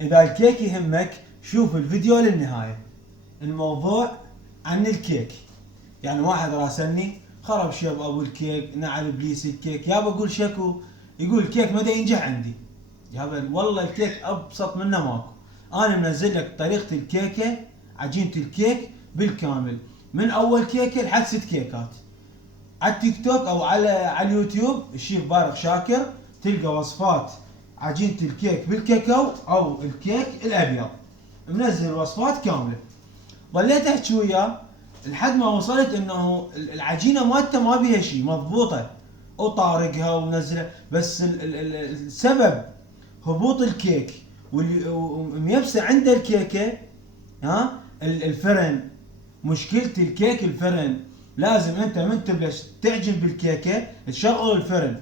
اذا الكيك يهمك شوف الفيديو للنهاية. الموضوع عن الكيك. يعني واحد راسلني خرب شيب ابو الكيك، نعل ابليس الكيك، يابا اقول شكو؟ يقول الكيك ما دا ينجح عندي. يابا والله الكيك ابسط منه ماكو. انا منزل لك طريقة الكيكة، عجينة الكيك بالكامل، من اول كيكة لحد 6 كيكات. على التيك توك او على اليوتيوب الشيف بارق شاكر تلقى وصفات عجينة الكيك بالكاكاو او الكيك الابيض، منزل وصفات كاملة. ظليت احكي وياه لحد ما وصلت انه العجينة مالته ما بيها شيء، مضبوطة وطارقها ومنزلها، بس السبب هبوط الكيك وميبسة عند الكيكة. ها الفرن، مشكلة الكيك الفرن. لازم انت من تبلش تعجن بالكيكة تشغل الفرن،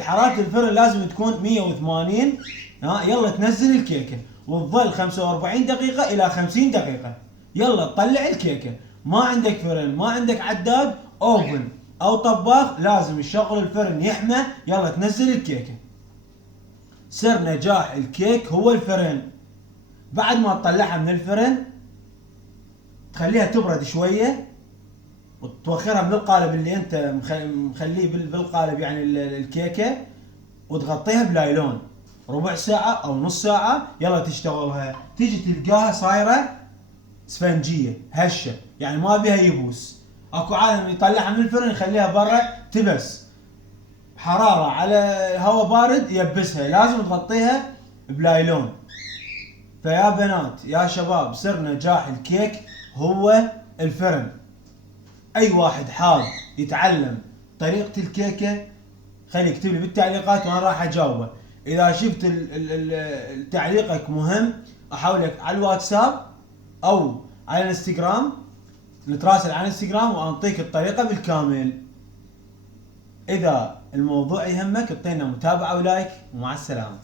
حرارة الفرن لازم تكون 180. ها يلا تنزل الكيكة وتظل 45 دقيقة الى 50 دقيقة. يلا تطلع الكيكة. ما عندك فرن، ما عندك عداد اوفن او طباخ، لازم تشغل الفرن يحمى. يلا تنزل الكيكة. سر نجاح الكيك هو الفرن. بعد ما تطلعها من الفرن تخليها تبرد شوية وتوخرها من القالب اللي انت مخليه بالقالب، يعني الكيكة، وتغطيها بلايلون ربع ساعة او نص ساعة. يلا تشتغلها، تيجي تلقاها صايرة اسفنجية هشة، يعني ما بيها يبوس. اكو عالم يطلعها من الفرن يخليها برا تبس، حرارة على هواء بارد يبسها، لازم تغطيها بلايلون. فيا بنات يا شباب، سر نجاح الكيك هو الفرن. اي واحد حاب يتعلم طريقة الكيكة خلي يكتب لي بالتعليقات وانا راح اجاوبه. اذا شفت تعليقك مهم احولك على الواتساب او على الانستغرام، نتراسل على الانستغرام وانطيك الطريقة بالكامل. اذا الموضوع يهمك اعطينا متابعة ولايك، ومع السلامة.